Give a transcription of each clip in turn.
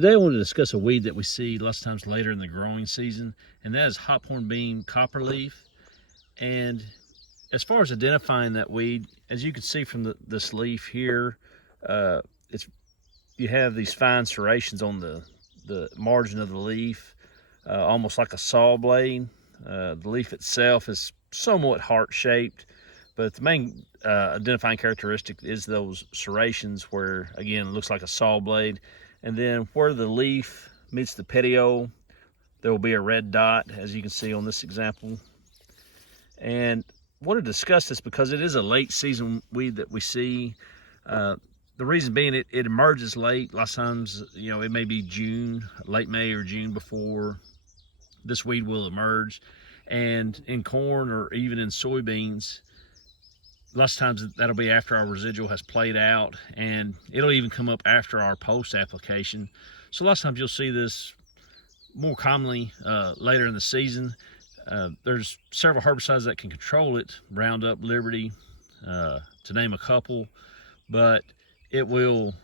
Today I want to discuss a weed that we see lots of times later in the growing season, and that is Hophornbeam Copperleaf. And as far as identifying that weed, as you can see from this leaf here, you have these fine serrations on the margin of the leaf, almost like a saw blade. The leaf itself is somewhat heart-shaped, but the main identifying characteristic is those serrations where, again, it looks like a saw blade. And then where the leaf meets the petiole, there will be a red dot, as you can see on this example. And I want to discuss this because it is a late season weed that we see. The reason being it emerges late. Lots of times, it may be June, late May or June before this weed will emerge. And in corn or even in soybeans, lots of times that'll be after our residual has played out, and it'll even come up after our post application. So lots of times you'll see this more commonly later in the season. There's several herbicides that can control it, Roundup, Liberty, to name a couple, but it will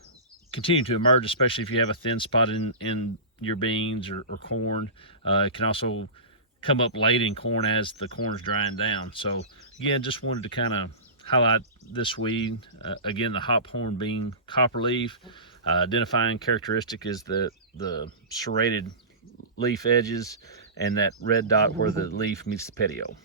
continue to emerge, especially if you have a thin spot in your beans or corn. It can also come up late in corn as the corn is drying down. So again, just wanted to kind of highlight this weed. Again, the Hophornbeam Copperleaf. Identifying characteristic is the serrated leaf edges and that red dot where the leaf meets the petiole.